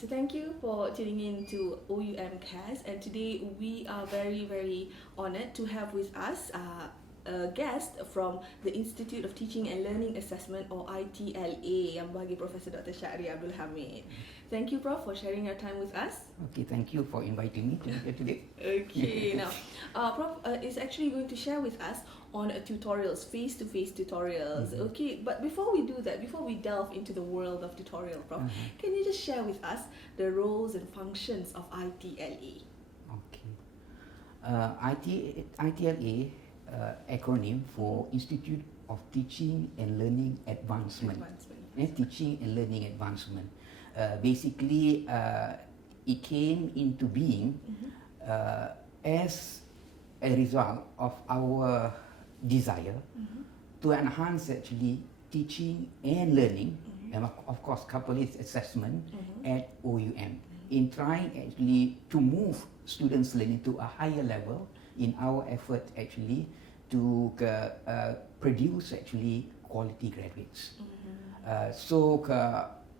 So thank you for tuning in to OUM Cast, and today we are very, very honored to have with us a guest from the Institute of Teaching and Learning Assessment, or ITLA, yang bagi Professor Dr. Syahri Abdul Hamid. Thank you, Prof, for sharing your time with us. Okay, thank you for inviting me to here today. Okay, now, Prof is actually going to share with us on tutorials, face-to-face tutorials. Mm-hmm. Okay, but before we do that, before we delve into the world of tutorial, Prof, can you just share with us the roles and functions of ITLA? Okay. ITLA acronym for Institute of Teaching and Learning Advancement. Teaching and Learning Advancement. Basically, it came into being as a result of our desire to enhance actually teaching and learning, and of course couple it assessment at OUM, in trying actually to move students' learning to a higher level in our effort actually to produce actually quality graduates. So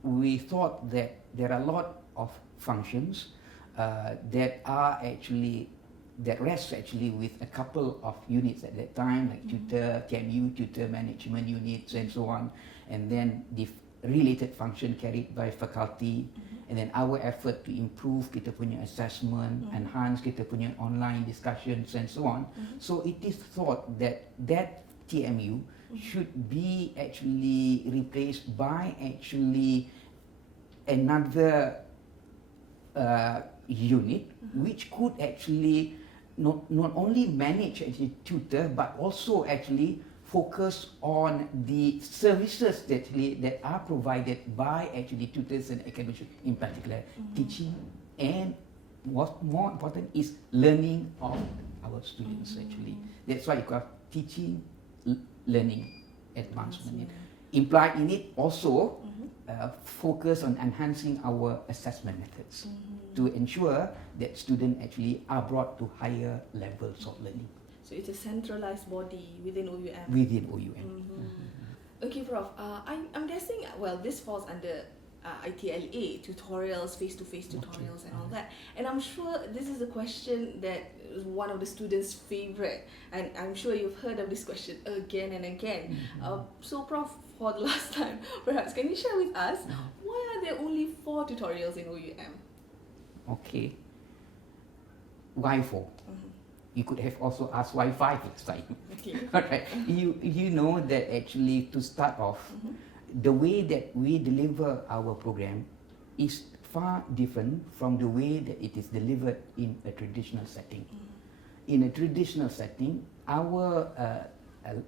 we thought that there are a lot of functions that rest actually with a couple of units at that time, like tutor, TMU, tutor management units, and so on, and then the related function carried by faculty, and then our effort to improve kita punya assessment, enhance kita punya online discussions, and so on. So it is thought that TMU should be actually replaced by actually another unit which could actually not only manage actually tutor, but also actually focus on the services that are provided by actually tutors and academics, in particular teaching, and what more important is learning of our students actually. That's why you call teaching learning advancement. Implied in it also focus on enhancing our assessment methods to ensure that students actually are brought to higher levels of learning. So it's a centralized body within OUM. Within OUM. Okay, Prof. I'm guessing, well, this falls under ITLA, tutorials, face-to-face tutorials, and all that. And I'm sure this is a question that is one of the students' favorite, and I'm sure you've heard of this question again and again. So, Prof, for the last time, perhaps can you share with us why are there only 4 tutorials in OUM? Okay. Why 4? You could have also asked why 5 next time. Okay. Alright. You know that actually to start off, the way that we deliver our program is far different from the way that it is delivered in a traditional setting. In a traditional setting, our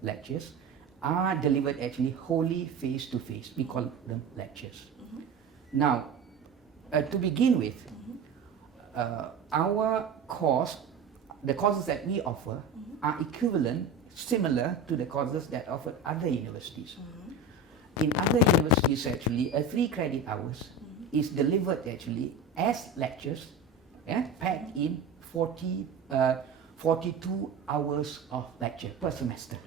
lectures are delivered actually wholly face-to-face. We call them lectures. Now, to begin with, our course, the courses that we offer are equivalent, similar to the courses that offer other universities. In other universities actually, 3 credit hours is delivered actually as lectures, packed in 42 hours of lecture per semester,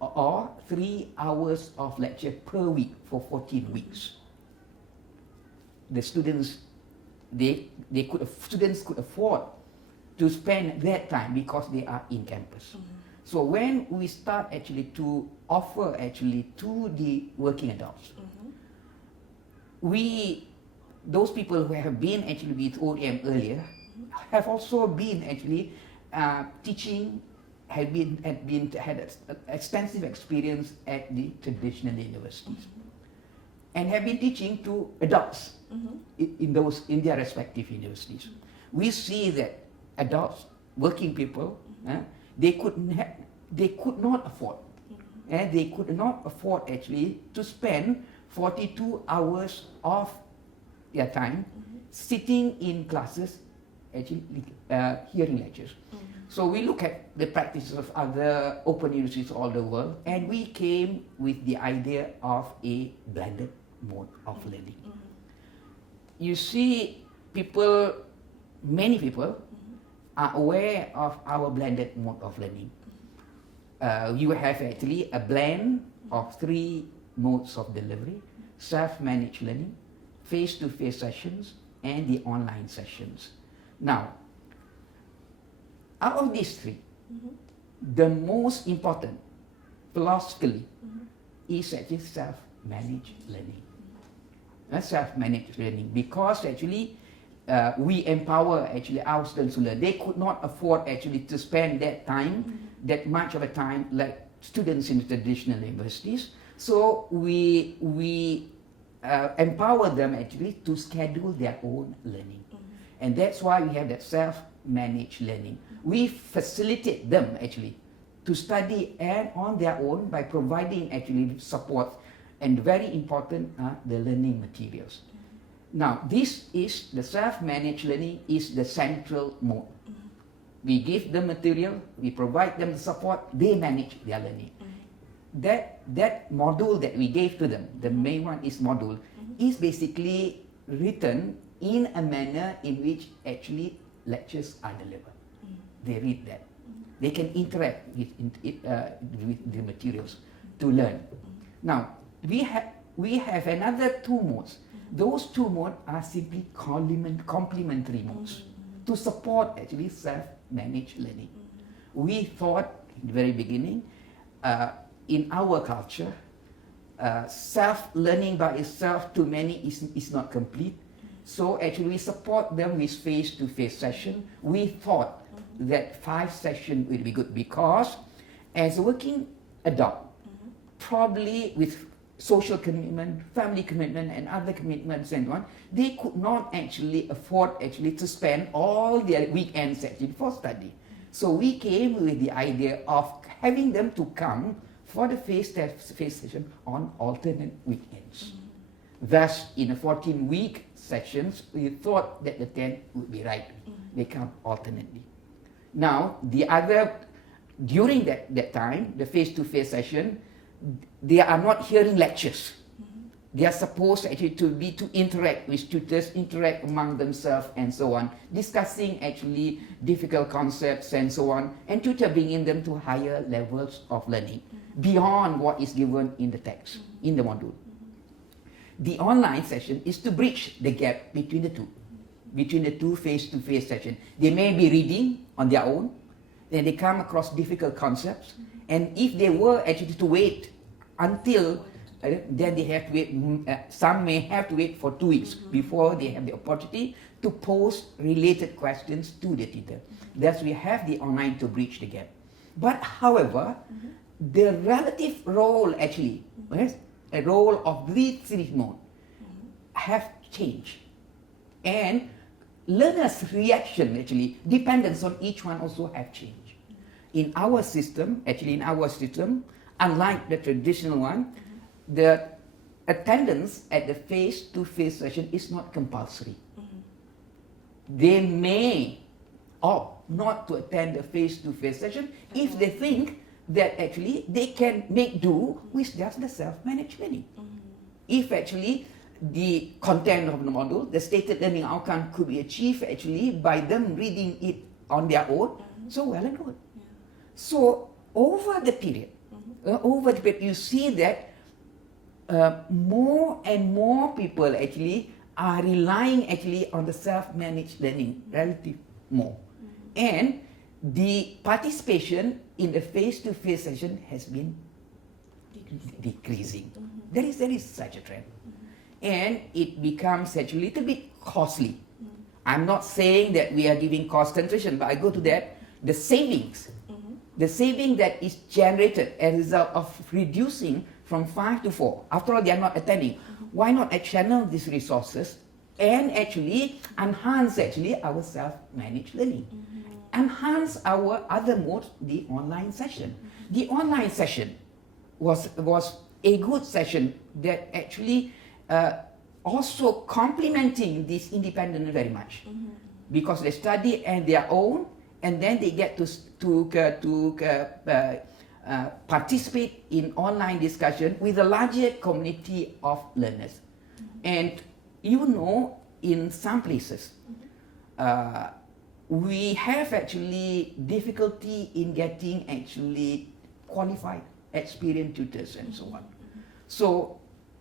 or 3 hours of lecture per week for 14 weeks. The students, students could afford to spend that time because they are in campus. So when we start actually to offer actually to the working adults, those people who have been actually with OUM earlier have also been actually teaching, had extensive experience at the traditional universities, and have been teaching to adults in their respective universities. We see that adults, working people, they could not afford, they could not afford actually to spend 42 hours of their time sitting in classes, actually hearing lectures. So we look at the practices of other open universities all over the world, and we came with the idea of a blended mode of learning. You see, many people are aware of our blended mode of learning. You have actually a blend of 3 modes of delivery: self-managed learning, face-to-face sessions and the online sessions. Now, out of these three, the most important philosophically is actually self-managed learning. Self-managed learning, because actually we empower actually our students to learn. They could not afford actually to spend that time, that much of a time like students in the traditional universities. So we empower them actually to schedule their own learning. And that's why we have that self-managed learning. We facilitate them actually to study and on their own by providing actually support, and very important the learning materials. Now, this is the self-managed learning is the central mode. We give them material, we provide them the support, they manage their learning. That module that we gave to them, the main one is module, is basically written in a manner in which actually lectures are delivered. They read that. They can interact with the materials to learn. Now, we have another two modes. Those two modes are simply complementary modes to support actually self-managed learning. We thought in the very beginning, in our culture, self-learning by itself to many is not complete. So actually we support them with face-to-face session. We thought that 5 sessions would be good, because as a working adult, probably with social commitment, family commitment, and other commitments and so on, they could not actually afford actually to spend all their weekends actually for study. So we came with the idea of having them to come for the face-to-face session on alternate weekends. Thus, in a 14-week sessions, we thought that the 10 would be right. They come alternately. Now, during that time, the face-to-face session, they are not hearing lectures. They are supposed actually to interact with tutors, interact among themselves and so on, discussing actually difficult concepts and so on, and tutor bringing them to higher levels of learning beyond what is given in the text, in the module. The online session is to bridge the gap between the two face-to-face sessions. They may be reading on their own, then they come across difficult concepts, and if they were actually to wait until then they have to wait, some may have to wait for 2 weeks before they have the opportunity to pose related questions to the tutor. Thus we have the online to bridge the gap. But however, the relative role actually, a role of these mode have changed. And learners' reaction actually, dependence on each one also have changed. In our system, unlike the traditional one, the attendance at the face-to-face session is not compulsory. They may opt not to attend the face-to-face session if they think that actually they can make do with just the self-managed learning. If actually the content of the module, the stated learning outcome could be achieved actually by them reading it on their own, so well and good. So over the period, you see that more and more people actually are relying actually on the self-managed learning relative more. And the participation in the face-to-face session has been decreasing. There is such a trend. And it becomes actually a little bit costly. I'm not saying that we are giving cost concession, but I go to that, the savings that is generated as a result of reducing from 5 to 4. After all, they are not attending. Why not channel these resources and actually enhance actually our self-managed learning? Enhance our other modes, the online session. The online session was a good session that actually also complementing this independent very much, because they study on their own, and then they get to participate in online discussion with a larger community of learners. And in some places, we have actually difficulty in getting actually qualified, experienced tutors and so on. So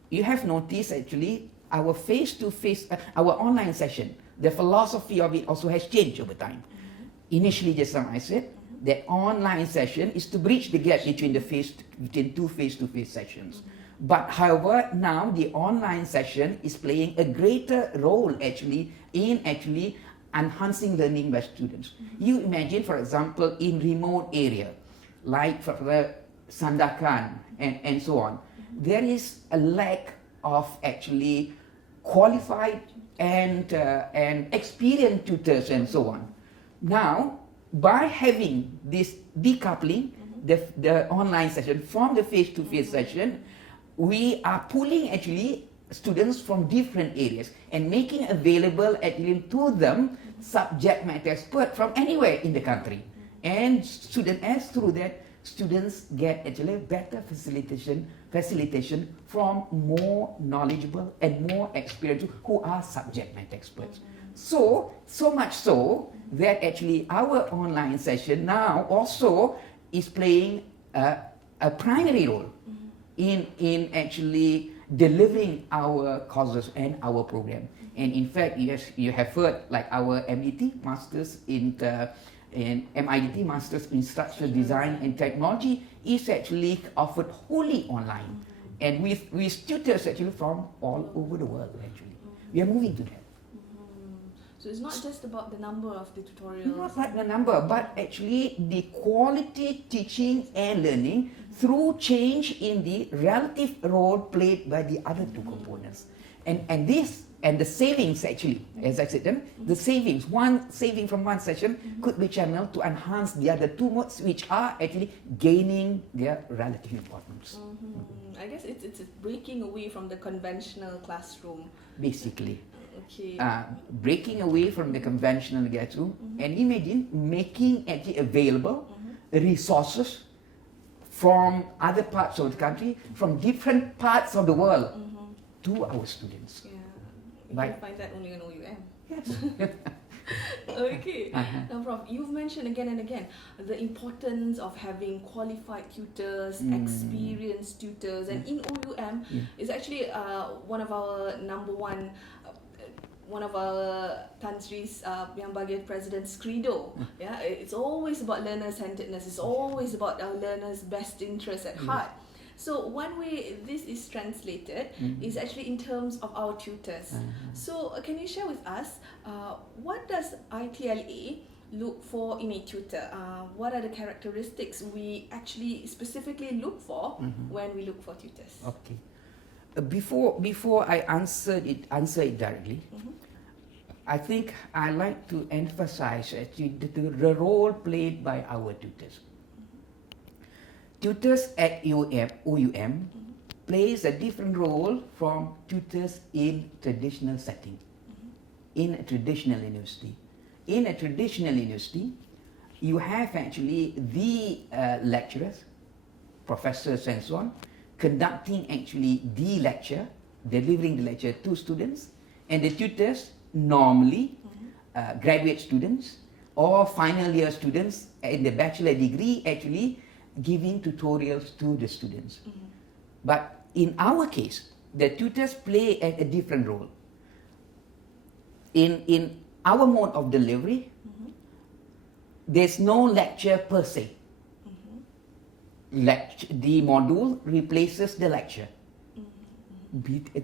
you have noticed actually our face-to-face, our online session, the philosophy of it also has changed over time. Initially, just like I said, that online session is to bridge the gap between between two face-to-face sessions. But however, now the online session is playing a greater role actually in enhancing learning by students. You imagine, for example, in remote area, like for the Sandakan and so on, there is a lack of actually qualified and experienced tutors and so on. Now, by having this decoupling, the online session from the face-to-face session, we are pulling actually students from different areas and making available actually to them subject matter expert from anywhere in the country. And through that, students get actually better facilitation from more knowledgeable and more experienced who are subject matter experts. So much so that actually our online session now also is playing a primary role in actually delivering our courses and our program. And in fact, yes, you have heard like our MIT Masters in MIT Masters in Structural Design and Technology is actually offered wholly online, and with tutors actually from all over the world. Actually, we are moving to that. So it's not just about the number of the tutorials. Not like the number, but actually the quality teaching and learning through change in the relative role played by the other two components. And the savings actually, as I said, the saving from one session could be channeled to enhance the other two modes, which are actually gaining their relative importance. I guess it's breaking away from the conventional classroom. Basically. Okay. Breaking away from the conventional classroom and imagine making actually available resources from other parts of the country, from different parts of the world to our students. Yeah, you can find that only on OUM. Yes. Okay. Now, Prof, you've mentioned again and again the importance of having qualified tutors, experienced tutors, and in OUM is actually one of our one of our Tan Sri's Yang Bahagia President's credo. Yeah, it's always about learner-centeredness. It's always about our learners' best interests at heart. So one way this is translated is actually in terms of our tutors. So can you share with us what does ITLA look for in a tutor? What are the characteristics we actually specifically look for when we look for tutors? Okay. Before I answer it directly, I think I like to emphasize actually the role played by our tutors. Tutors at OUM plays a different role from tutors in traditional setting, in a traditional university. In a traditional university, you have actually the lecturers, professors and so on, conducting actually the lecture, delivering the lecture to students, and the tutors normally graduate students or final year students in the bachelor degree actually giving tutorials to the students. But in our case, the tutors play a different role. In our mode of delivery, there's no lecture per se. The module replaces the lecture.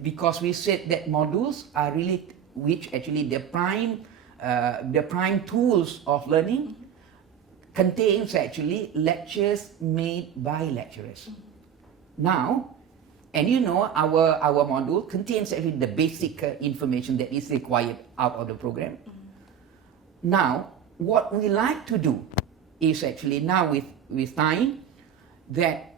Because we said that modules are really, which actually the prime tools of learning contains actually lectures made by lecturers. Now, and you know our module contains actually the basic information that is required out of the program. Now, what we like to do is actually now with time that